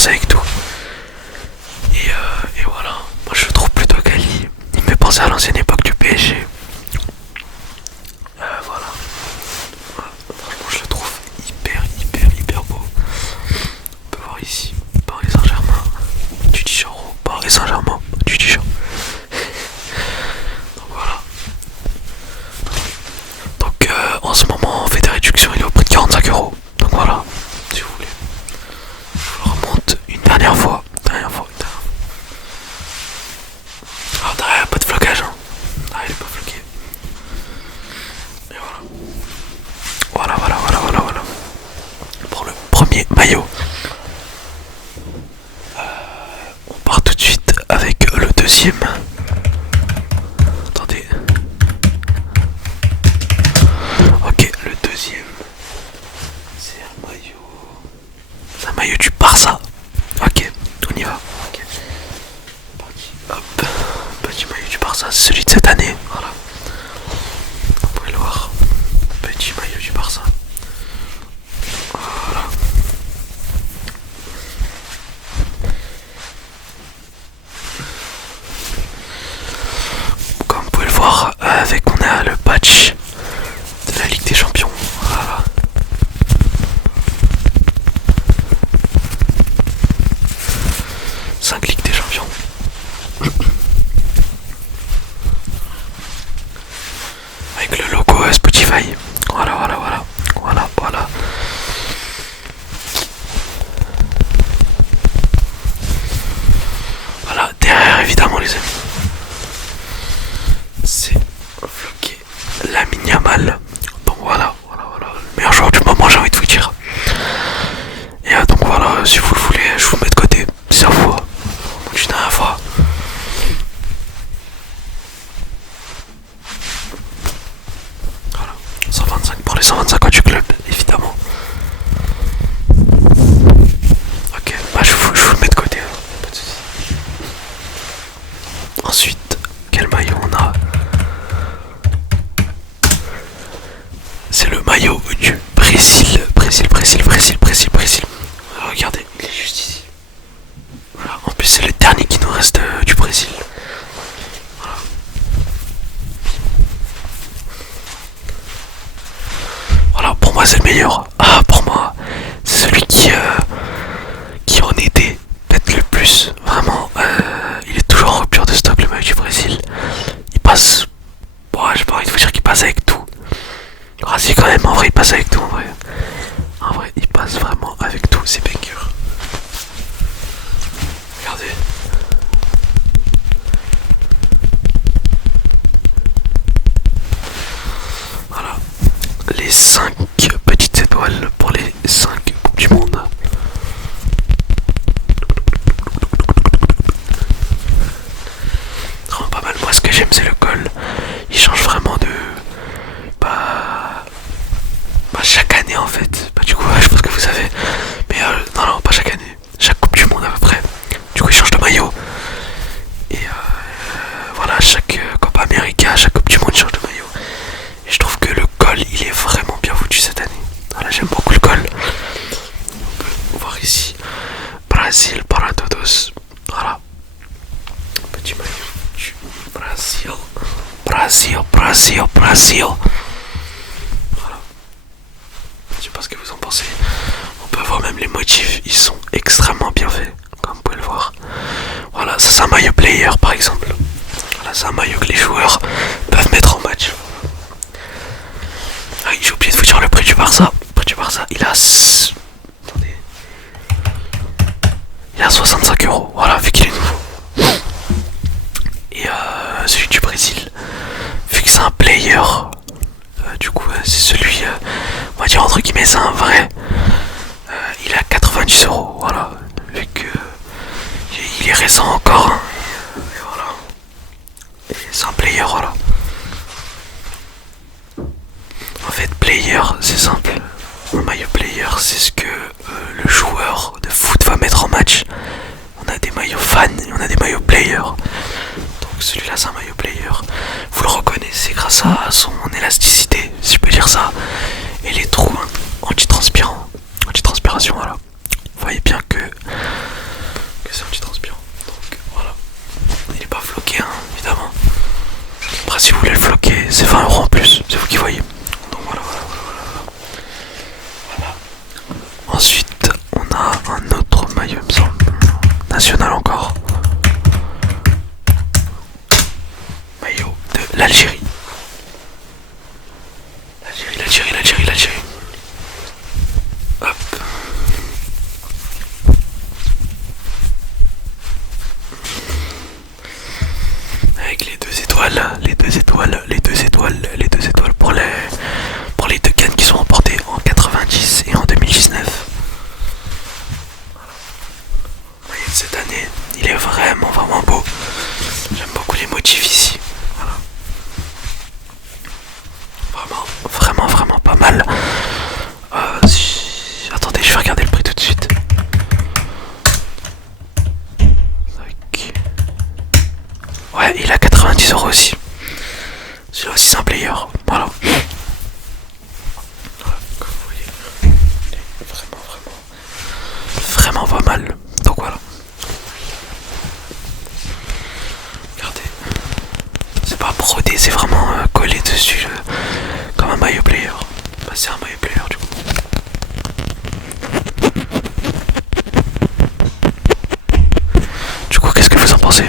passe avec tout. Et voilà, moi je le trouve plutôt quali. Il me fait penser à l'ancienne époque du PSG. Voilà. Franchement, je le trouve hyper beau. On peut voir ici, Paris Saint-Germain, du Dijon, Paris Saint-Germain, du Dijon. Donc voilà. Donc en ce moment, on fait des réductions, il est au prix de 45€. Donc voilà, si vous voulez. Je vous le remonte une dernière fois. Alors derrière, pas de flocage, hein. Ah, il est pas floqué. Et voilà. Pour le premier maillot. On part tout de suite avec le deuxième. Attendez. Ok, le deuxième. C'est un maillot. C'est un maillot du Barça. Ok, on y va. Ok. Hop. Petit maillot du Barça, c'est celui de cette année. Voilà. Vous pouvez le voir. Petit maillot du Barça. Voilà. Comme vous pouvez le voir, on a le patch de la Ligue des Champions. Voilà. Cinq Ligues des Champions. Avec le logo Spotify. Voilà. Voilà, derrière évidemment les amis. C'est floqué Lamine Yamal. Donc voilà. Le meilleur joueur du moment, j'ai envie de vous dire. Et donc voilà, si vous le voulez, je vous mets de côté. Si ça vous va. Une dernière fois. Voilà. 125 pour les 125 ans du club, évidemment. Ok, bah je vous le mets de côté. Pas de soucis. Ensuite, quel maillot on a? C'est le maillot du Brésil. Brésil. Regardez, il est juste ici. Voilà. En plus, c'est le dernier qui nous reste du Brésil. Voilà. Voilà, pour moi, c'est le meilleur. Ah, pour moi, c'est celui qui en était peut-être le plus. Vraiment, il est toujours en rupture de stock, le maillot du Brésil. Il passe. Bon, j'ai pas envie de vous dire qu'il passe avec tout. Ah, si, quand même, en vrai, il passe avec tout, En vrai, il passe vraiment avec tout, c'est banger. Regardez. Voilà. Les 5 petites étoiles pour les 5 Coupes du Monde. Vraiment pas mal. Moi, ce que j'aime, c'est le col. Il change vraiment de. Chaque année en fait. Du coup, je pense que vous savez. Mais non, pas chaque année. Chaque Coupe du Monde à peu près. Du coup, il change de maillot. Et voilà, chaque Copa América, chaque Coupe du Monde, il change de maillot. Et je trouve que le col, il est vraiment bien foutu cette année. Voilà, j'aime beaucoup le col. On peut voir ici. Brasil para todos. Voilà. Petit maillot du Brasil. Je sais pas ce que vous en pensez. On peut voir même les motifs, ils sont extrêmement bien faits, comme vous pouvez le voir. Voilà, ça c'est un maillot player par exemple. Voilà, c'est un maillot que les joueurs peuvent mettre en match. Ah, j'ai oublié de vous dire le prix du Barça. Le prix du Barça, il a. Attendez. Il a 65€. Voilà, vu qu'il est nouveau. Et celui du Brésil, vu que c'est un player. Du coup, c'est celui, on va dire entre guillemets, c'est un vrai. Il a 90€, voilà. Vu que il est récent encore. Hein, et voilà. Et c'est un player, voilà. En fait, player, c'est simple. Un maillot player, c'est ce que le joueur de foot va mettre en match. On a des maillots fans et on a des maillots player. Donc celui-là, c'est un maillot player. Vous le reconnaissez grâce à son élasticité, si je peux dire ça, et les trous anti-transpiration, voilà. Vous voyez bien que Il est vraiment vraiment beau. J'aime beaucoup les motifs ici. Voilà. Vraiment, vraiment, vraiment pas mal. Attendez, je vais regarder le prix tout de suite. Ouais, il a 90 € aussi. Celui-là aussi c'est un player. Voilà. Comme vous voyez. Vraiment, vraiment, vraiment pas mal. Donc voilà. Regardez. C'est pas brodé, c'est vraiment collé dessus comme un maillot player. Bah, c'est un maillot player du coup. Du coup, qu'est-ce que vous en pensez?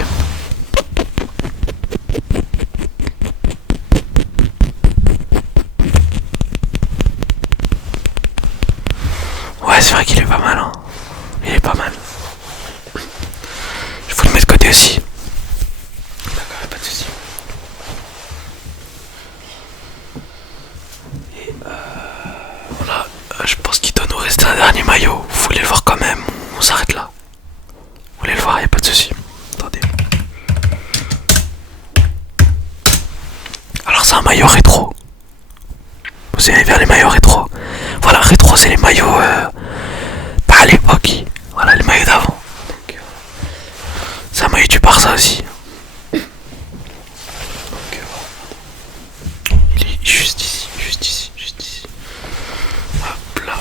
Ouais, c'est vrai qu'il est pas mal, hein. Il est pas mal. Je vous le mets de côté aussi. D'accord, pas de soucis. Et voilà, je pense qu'il doit nous rester un dernier maillot. Vous voulez le voir quand même? On s'arrête là. Vous voulez le voir? Y'a pas de soucis. Attendez. Alors c'est un maillot rétro. Vous allez vers les maillots rétro. Voilà, rétro c'est les maillots pas à l'époque. Voilà, les maillots d'avant. C'est un maillot du Barça aussi. Donc, il est juste ici, juste ici, juste ici. Hop là.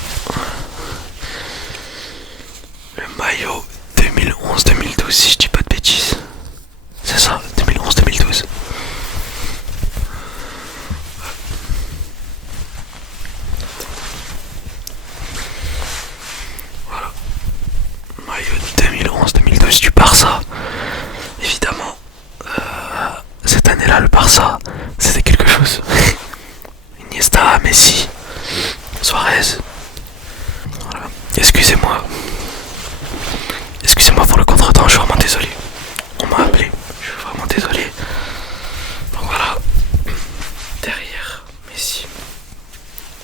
Le maillot 2011-2012 si je dis pas de bêtises. C'est ça, 2011-2012. Voilà. Maillot 2011-2012 du Barça. Évidemment, cette année-là, le Barça, c'était quelque chose. Iniesta, Messi, Suarez. Voilà. Excusez-moi. Excusez-moi pour le contretemps, je suis vraiment désolé. On m'a appelé, je suis vraiment désolé. Donc voilà. Derrière, Messi.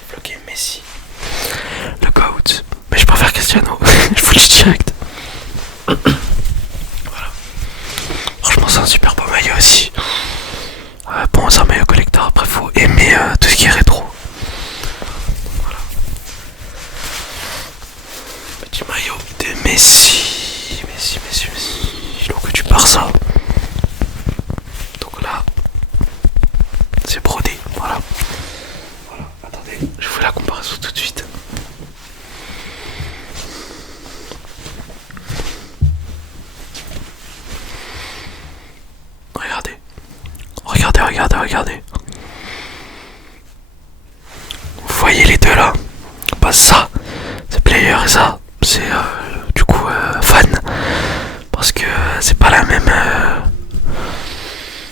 Bloqué Messi. Le GOAT. Mais je préfère Cristiano. Je vous le dis direct. Voilà. Franchement, c'est un super beau maillot aussi. Bon, c'est un maillot collector. Après, faut aimer tout ce qui est rétro. Voilà. Petit maillot de Messi. Messi. Donc, du Barça. Donc là, c'est brodé. Voilà. Attendez, je vous la comparaison tout de suite. Regardez. Vous voyez les deux là? Bah ça, c'est player et ça, c'est du coup fan. Parce que c'est pas la même...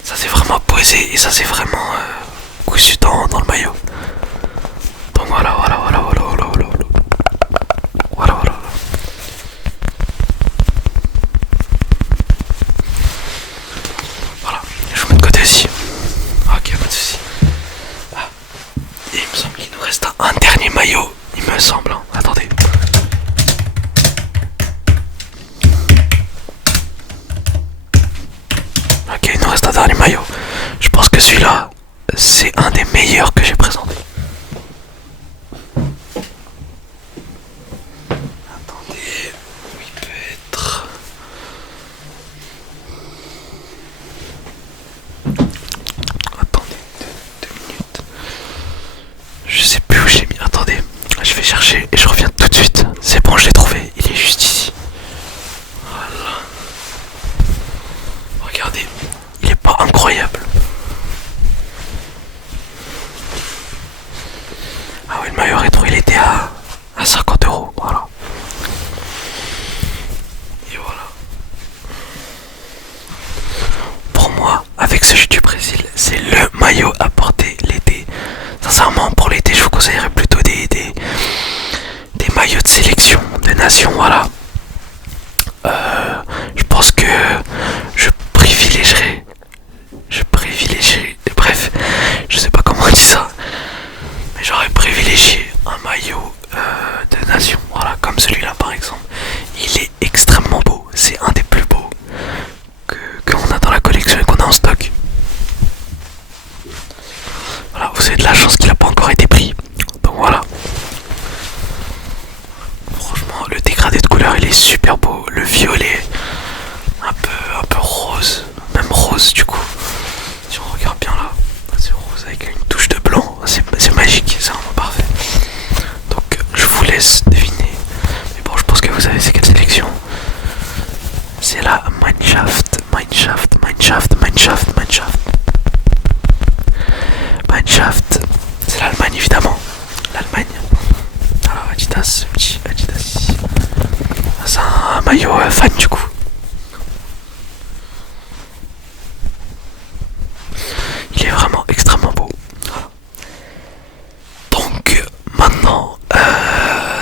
ça c'est vraiment posé et ça c'est vraiment cousu dans le maillot. Donc voilà. Voilà, je vous mets de côté aussi. Ok, pas de soucis. Ah, et il me semble qu'il nous reste un dernier maillot, il me semble. Hein. Attendez. Ok, il nous reste un dernier maillot. Je pense que celui-là, c'est un des meilleurs que j'ai présenté. Attendez, où il peut être? Attendez, deux minutes. Je sais plus où je l'ai mis. Attendez, je vais chercher et je reviens tout de suite. C'est bon, je l'ai trouvé. Il est juste ici. Voilà. Regardez, il est pas incroyable. super beau. Le violet, un peu rose, même rose du coup. Si on regarde bien là, c'est rose avec une touche de blanc. C'est magique, c'est vraiment parfait. Donc je vous laisse deviner. Mais bon, je pense que vous avez ces quelle sélection. C'est la Mineshaft, Mineshaft, Mineshaft, Mineshaft, Mineshaft. Mineshaft, c'est l'Allemagne évidemment. L'Allemagne. Alors Adidas, petit Adidas ici. C'est un maillot fan du coup. Il est vraiment extrêmement beau. Voilà. Donc maintenant,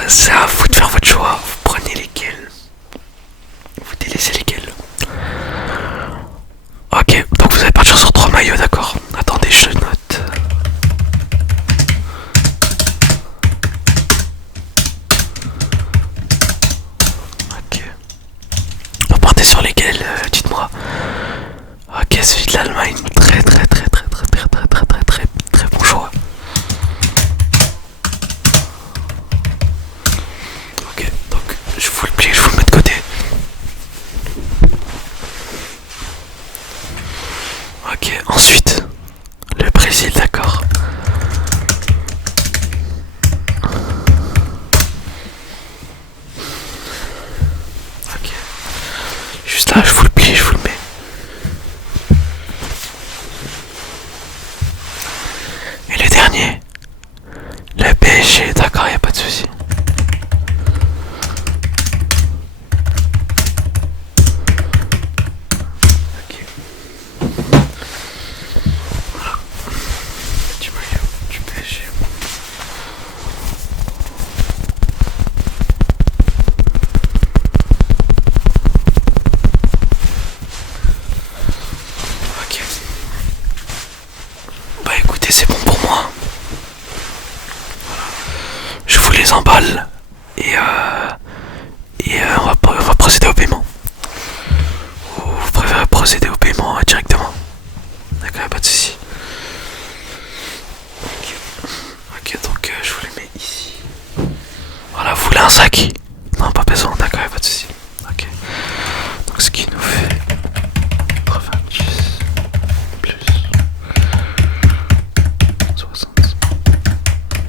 c'est à vous de faire votre choix. Vous prenez lesquels. Vous délaissez lesquels. Ok, donc vous allez partir sur 3 maillots, d'accord. Attendez, je note. Ok. Vous partez sur lesquels, dites-moi. Ok, celui de l'Allemagne, très bon choix. Ok, donc je vous le plie, je vous le mets de côté. Ok, ensuite, le Brésil, d'accord. Ok, juste là, je vous le plie, je vous le mets. Et le dernier, le PSG, d'accord, y a pas de souci. Ok. Voilà. Petit maillot du PSG. Ok. Bah écoutez, c'est bon pour moi. Je vous les emballe et on va procéder au paiement. Ou vous préférez procéder au paiement directement. D'accord, pas de soucis. Ok, ok, donc je vous les mets ici. Voilà, vous voulez un sac? Non, pas besoin, d'accord, pas de soucis. Ok, donc ce qui nous fait 90 plus 60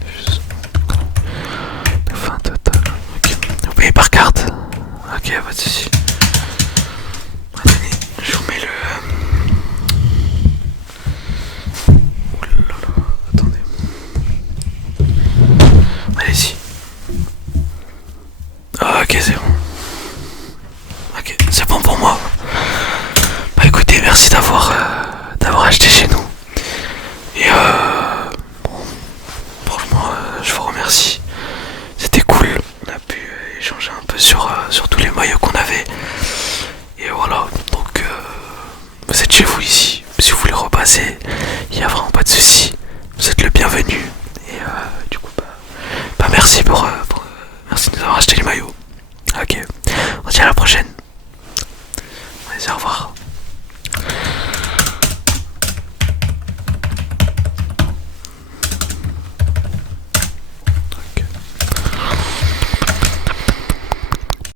plus 20 total. Ok, vous payez par carte? Ok, pas de soucis. Attendez, je vous mets le. Oulala, attendez. Allez-y. Ok, c'est bon. Ok, c'est bon pour moi. Bah écoutez, merci d'avoir acheté chez nous. Et bon, franchement, je vous remercie. C'était cool. On a pu échanger un peu sur tous les maillots qu'on avait. Et voilà, donc vous êtes chez vous ici. Si vous voulez repasser, il n'y a vraiment pas de souci. Vous êtes le bienvenu. Et du coup, bah merci merci de nous avoir acheté les maillots. Ok, on se dit à la prochaine. Allez, au revoir.